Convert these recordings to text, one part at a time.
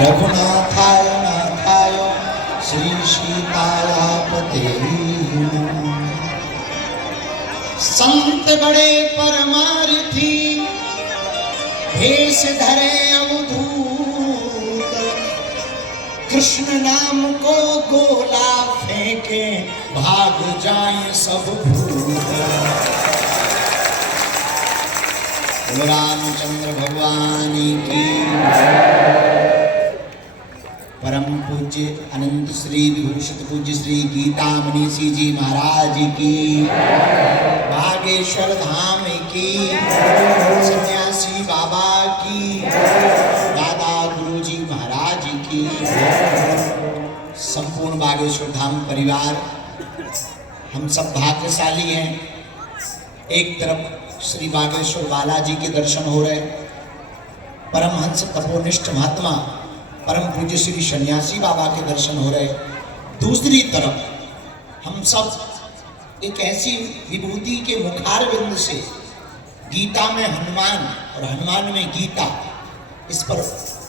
रघुनाथाय नाथाय श्री सीतायापते नमः। संत बड़े परमार्थी भेष धरे अवधूत, कृष्ण नाम को गोला फेंके भाग जाए सब भूत। रामचंद्र भगवान की, परम पूज्य अनंत श्री विभूषित पूज्य श्री गीता मनीषी जी महाराज की, बागेश्वर धाम की, सन्यासी बाबा की, दादा गुरुजी महाराज की, संपूर्ण बागेश्वर धाम परिवार, हम सब भाग्यशाली हैं। एक तरफ श्री बागेश्वर बालाजी के दर्शन हो रहे, परमहंस तपोनिष्ठ महात्मा परम पूज्य श्री सन्यासी बाबा के दर्शन हो रहे, दूसरी तरफ हम सब एक ऐसी विभूति के मुखारविंद से गीता में हनुमान और हनुमान में गीता, इस पर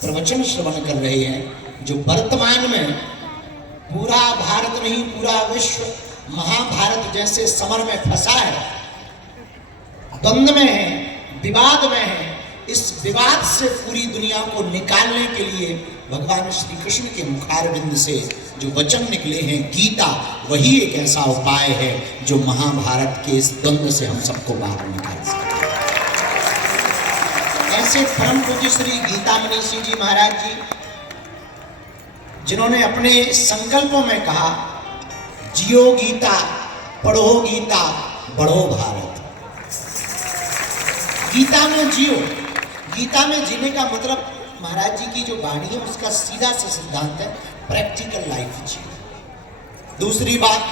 प्रवचन श्रवण कर रहे हैं, जो वर्तमान में पूरा भारत नहीं पूरा विश्व महाभारत जैसे समर में फंसा है, द्वंद्व में है, विवाद में है। इस विवाद से पूरी दुनिया को निकालने के लिए भगवान श्री कृष्ण के मुखारविंद से जो वचन निकले हैं गीता, वही एक ऐसा उपाय है जो महाभारत के इस द्वंद्व से हम सबको बाहर निकाल सके। ऐसे परम पूज्य श्री गीता मनीषी जी महाराज जी, जिन्होंने अपने संकल्पों में कहा, जियो गीता, पढ़ो गीता, बढ़ो भारत। गीता में जियो, गीता में जीने का मतलब महाराज जी की जो वाणी है उसका सीधा सा सिद्धांत है प्रैक्टिकल लाइफ जियो। दूसरी बात,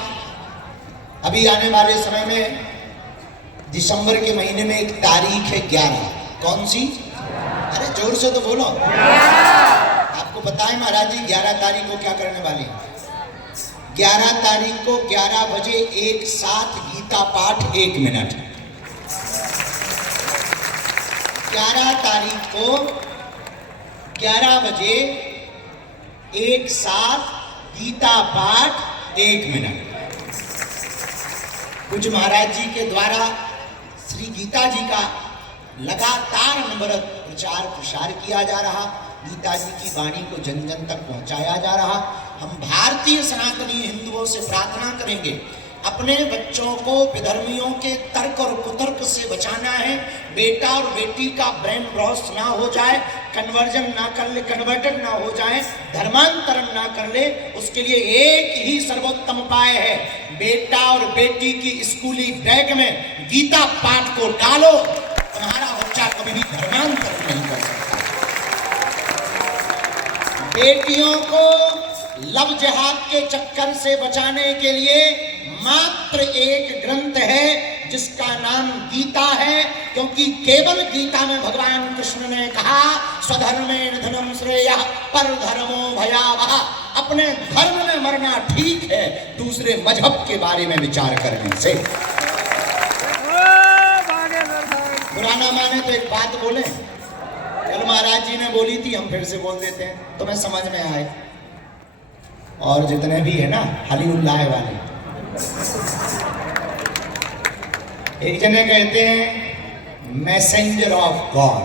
अभी आने वाले समय में दिसंबर के महीने में एक तारीख है 11, कौन सी? अरे जोर से तो बोलो। आपको पता है महाराज जी 11 तारीख को क्या करने वाले हैं? 11 तारीख को 11 बजे एक साथ गीता पाठ 1 मिनट। 11 तारीख को 11 बजे एक साथ गीता पाठ 1 मिनट। कुछ महाराज जी के द्वारा श्री गीता जी का लगातार अनवरत प्रचार प्रसार किया जा रहा, गीता जी की वाणी को जन जन तक पहुंचाया जा रहा। हम भारतीय सनातनी हिंदुओं से प्रार्थना करेंगे, अपने बच्चों को विधर्मियों के तर्क और कुतर्क से बचाना है। बेटा और बेटी का ब्रेन वॉश ना हो जाए, कन्वर्जन ना कर ले, कन्वर्टेड ना हो जाए, धर्मांतरण ना कर ले, उसके लिए एक ही सर्वोत्तम उपाय है, बेटा और बेटी की स्कूली बैग में गीता पाठ को डालो, तुम्हारा बच्चा कभी भी धर्मांतरण नहीं कर सकता। बेटियों को लव जिहाद के चक्कर से बचाने के लिए मात्र एक ग्रंथ है जिसका नाम गीता है, क्योंकि केवल गीता में भगवान कृष्ण ने कहा, स्वधर्मेण धर्मं श्रेयः परधर्मो भयावह। अपने धर्म में मरना ठीक है, दूसरे मजहब के बारे में विचार करने से। पुराना माने तो एक बात बोले, कल महाराज जी ने बोली थी, हम फिर से बोल देते हैं, तुम्हें समझ में आए। और जितने भी है ना हलीउल्लाह वाले, एक जने कहते हैं मैसेंजर ऑफ गॉड,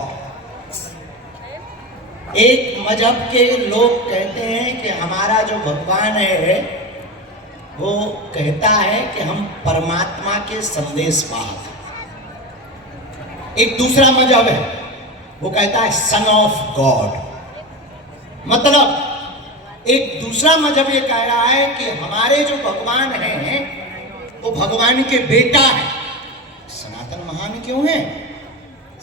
एक मजहब के लोग कहते हैं कि हमारा जो भगवान है वो कहता है कि हम परमात्मा के संदेश वाहक। एक दूसरा मजहब है वो कहता है सन ऑफ गॉड। मतलब एक दूसरा मजहब ये कह रहा है कि हमारे जो भगवान हैं वो भगवान के बेटा है। सनातन महान क्यों है?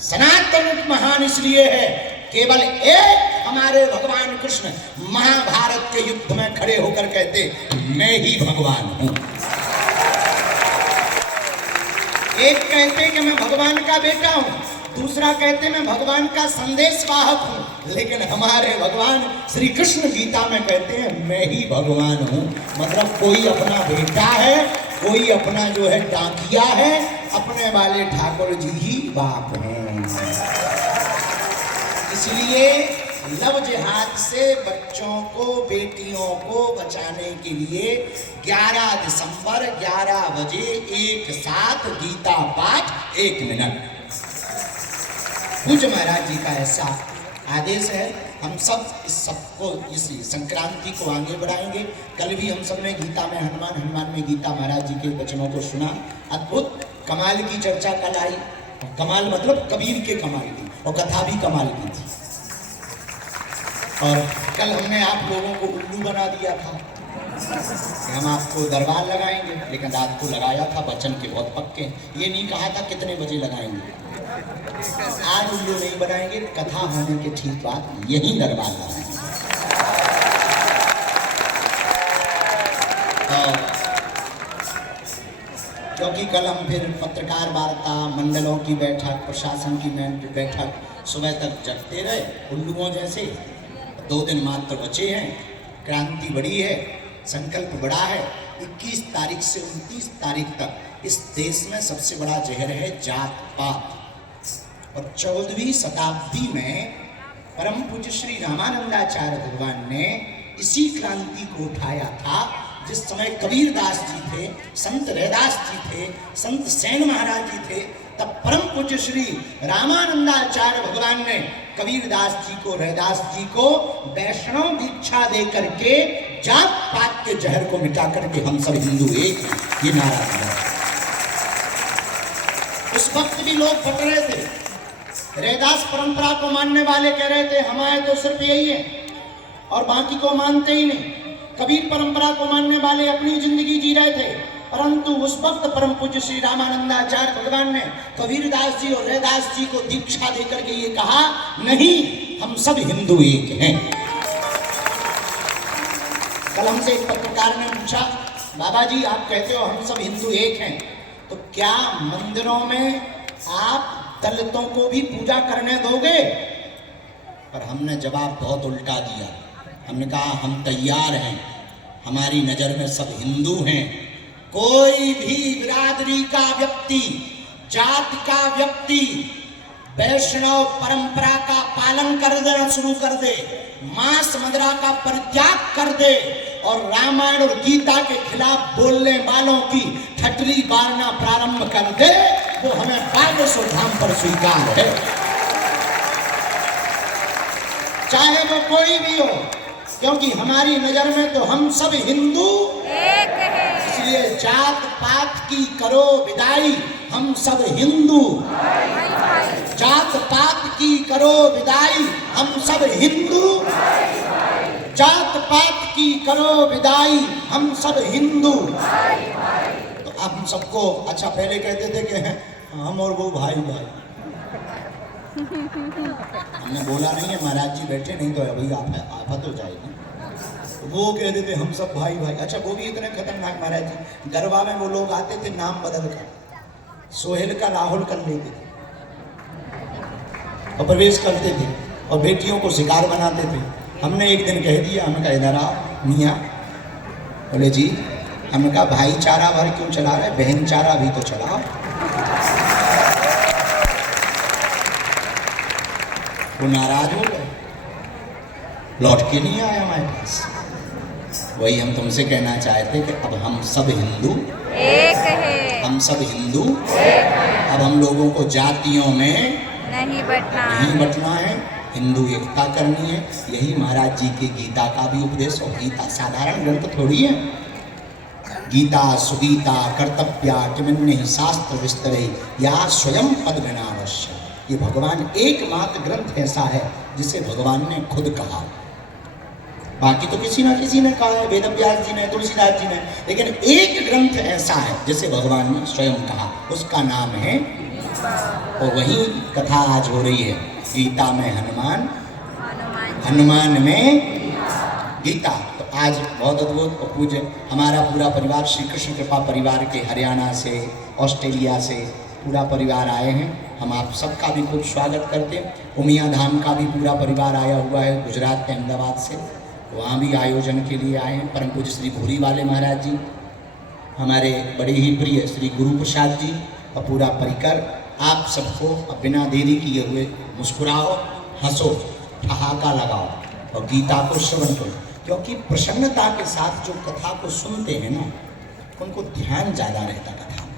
सनातन महान इसलिए है, केवल एक हमारे भगवान कृष्ण महाभारत के युद्ध में खड़े होकर कहते मैं ही भगवान हूं। एक कहते कि मैं भगवान का बेटा हूं, दूसरा कहते मैं भगवान का संदेश वाहक हूं, लेकिन हमारे भगवान श्री कृष्ण गीता में कहते हैं मैं ही भगवान हूं। मतलब कोई अपना बेटा है, कोई अपना जो है डाकिया है, अपने वाले ठाकुर जी ही बाप हैं। इसलिए लव जिहाद से बच्चों को, बेटियों को बचाने के लिए 11 दिसंबर 11 बजे एक साथ गीता पाठ 1 मिनट। पूज्य महाराज जी का ऐसा आदेश है। हम सब इस सबको, इस संक्रांति को आगे बढ़ाएंगे। कल भी हम सब ने गीता में हनुमान में गीता महाराज जी के वचनों को सुना। अद्भुत कमाल की चर्चा कल आई। कमाल मतलब कबीर के कमाल की, और कथा भी कमाल की थी। और कल हमने आप लोगों को उल्लू बना दिया था कि हम आपको दरबार लगाएंगे, लेकिन रात को लगाया था। वचन के बहुत पक्के, ये नहीं कहा था कितने बजे लगाएंगे। आज उल्लू नहीं बनाएंगे, कथा होने के ठीक बाद यही दरबार लगाएंगे। क्योंकि कल हम फिर पत्रकार वार्ता, मंडलों की बैठक, प्रशासन की बैठक सुबह तक जगते रहे उल्लुओं जैसे। 2 दिन मात्र बचे हैं। क्रांति बड़ी है, संकल्प बड़ा है। 21 तारीख से 29 तारीख तक इस देश में सबसे बड़ा जहर है जात पात। और 14वीं शताब्दी में परम पूज्य श्री रामानंदाचार्य भगवान ने इसी क्रांति को उठाया था। जिस समय कबीरदास जी थे, संत रैदास जी थे, संत सेन महाराज जी थे, तब परम पूज्य श्री रामानंदाचार्य भगवान ने कबीरदास जी को, रैदास जी को वैष्णव दीक्षा दे करके जात पात के जहर को मिटा करके हम सब हिंदू एक हैं, ये नारा दिया। उस वक्त भी लोग बट रहे थे। रैदास परंपरा को मानने वाले कह रहे थे हमारे तो सिर्फ यही है, और बाकी को मानते ही नहीं। कबीर परंपरा को मानने वाले अपनी जिंदगी जी रहे थे। परंतु उस वक्त परम पूज्य श्री रामानंदाचार्य भगवान ने कबीरदास जी और रैदास जी को दीक्षा देकर के ये कहा, नहीं, हम सब हिंदू एक हैं। कल हमसे एक पत्रकार ने पूछा, बाबा जी आप कहते हो हम सब हिंदू एक हैं, तो क्या मंदिरों में आप दलितों को भी पूजा करने दोगे? पर हमने जवाब बहुत उल्टा दिया। हमने कहा हम तैयार हैं, हमारी नजर में सब हिंदू हैं। कोई भी बिरादरी का व्यक्ति, जात का व्यक्ति वैष्णव परंपरा का पालन कर देना शुरू कर दे, मांस मदिरा का परित्याग कर दे और रामायण और गीता के खिलाफ बोलने वालों की ठटरी बारना प्रारंभ कर दे, वो हमें बागेश्वर धाम पर स्वीकार है, चाहे वो कोई भी हो। क्योंकि हमारी नजर में तो हम सब हिंदू एक हैं। इसलिए जात पात की करो विदाई, हम सब हिंदू। जात पात की करो विदाई, हम सब हिंदू। जात पात की करो विदाई, हम सब हिंदू। तो अब हम सबको, अच्छा पहले कहते थे कि हम और वो भाई भाई, हमने बोला नहीं है, महाराज जी बैठे, नहीं तो अभी आफत हो जाएगी। वो कहते थे हम सब भाई भाई। अच्छा वो भी इतने खतरनाक महाराज जी, गरबा में वो लोग आते थे नाम बदल कर, सोहेल का राहुल कर लेते थे और प्रवेश करते थे और बेटियों को शिकार बनाते थे। हमने एक दिन कह दिया, हमने कहा इधर आओ मियाँ। बोले जी, हमने कहा भाईचारा भर क्यों चला रहे, बहन चारा भी तो चलाओ। वो नाराज हो गए, लौट के नहीं आए हमारे पास। वही हम तुमसे कहना चाहते कि अब हम सब हिंदू एक हैं। हम सब हिंदू अब हम लोगों को जातियों में नहीं बंटना है, हिंदू एकता करनी है। यही महाराज जी के गीता का भी उपदेश। और गीता साधारण ग्रंथ थोड़ी है। गीता सुगीता कर्तव्या किमिन्नि शास्त्र विस्तरे या स्वयं पद विनावश्य। ये भगवान एकमात्र ग्रंथ ऐसा है जिसे भगवान ने खुद कहा। बाकी तो किसी ना किसी ने कहा है, वेद व्यास जी ने, तुलसीदास जी ने, लेकिन एक ग्रंथ ऐसा है जिसे भगवान ने स्वयं कहा, उसका नाम है। और वही कथा आज हो रही है, गीता में हनुमान, हनुमान में गीता। तो आज बहुत अद्भुत और पूज्य हमारा पूरा परिवार श्री कृष्ण कृपा परिवार के हरियाणा से, ऑस्ट्रेलिया से पूरा परिवार आए हैं। हम आप सबका भी खूब स्वागत करते हैं। उमिया धाम का भी पूरा परिवार आया हुआ है गुजरात के अहमदाबाद से, वहाँ भी आयोजन के लिए आए हैं। परम पूज्य श्री भूरी वाले महाराज जी, हमारे बड़े ही प्रिय श्री गुरु प्रसाद जी और पूरा परिकर। आप सबको बिना देरी किए हुए मुस्कुराओ, हंसो, ठहाका लगाओ और गीता को श्रवण करो, क्योंकि प्रसन्नता के साथ जो कथा को सुनते हैं ना, उनको ध्यान ज़्यादा रहता कथा में।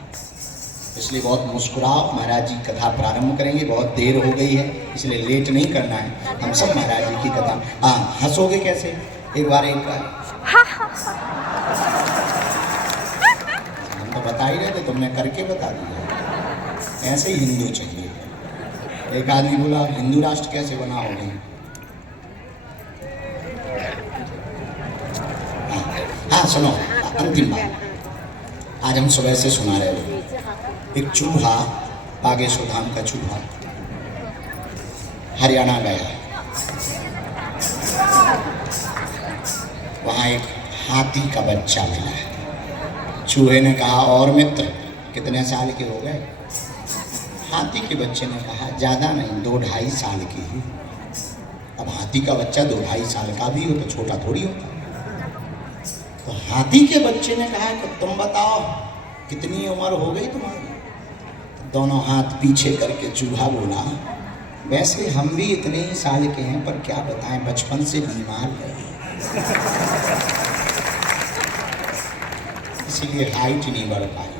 इसलिए बहुत मुस्कुराओ। महाराज जी कथा प्रारंभ करेंगे, बहुत देर हो गई है, इसलिए लेट नहीं करना है। हम सब महाराज जी की कथा। हाँ, हंसोगे कैसे? एक बार हम तो बता ही रहे थे, तुमने करके बता दिया। ऐसे ही हिंदू चाहिए। एक आदमी बोला हिंदू राष्ट्र कैसे बना होगा? हाँ सुनो, अंतिम बात आज हम सुबह से सुना रहे थे। एक चूहा, बागेश्वर धाम का चूहा हरियाणा गया, वहाँ एक हाथी का बच्चा मिला। चूहे ने कहा, और मित्र कितने साल के हो गए? हाथी के बच्चे ने कहा, ज़्यादा नहीं, 2-2.5 साल की ही। अब हाथी का बच्चा 2-2.5 साल का भी हो तो छोटा थोड़ी होता। तो हाथी के बच्चे ने कहा कि तुम बताओ कितनी उम्र हो गई तुम्हारी? तो दोनों हाथ पीछे करके चूहा बोला, वैसे हम भी इतने ही साल के हैं, पर क्या बताएं, बचपन से बीमार रहे, इसीलिए हाइट नहीं बढ़ पाई।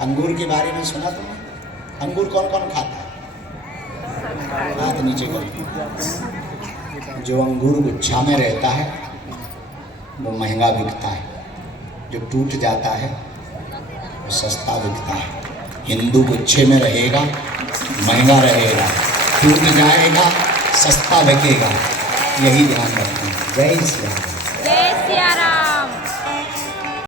अंगूर के बारे में सुना तुमने? अंगूर कौन कौन खाता है? हाथ नीचे करो। जो अंगूर गुच्छा में रहता है वो महंगा बिकता है, जो टूट जाता है वो सस्ता बिकता है। हिंदू गुच्छे में रहेगा महंगा रहेगा, टूट जाएगा सस्ता बिकेगा, यही ध्यान रखना। जय श्री राम।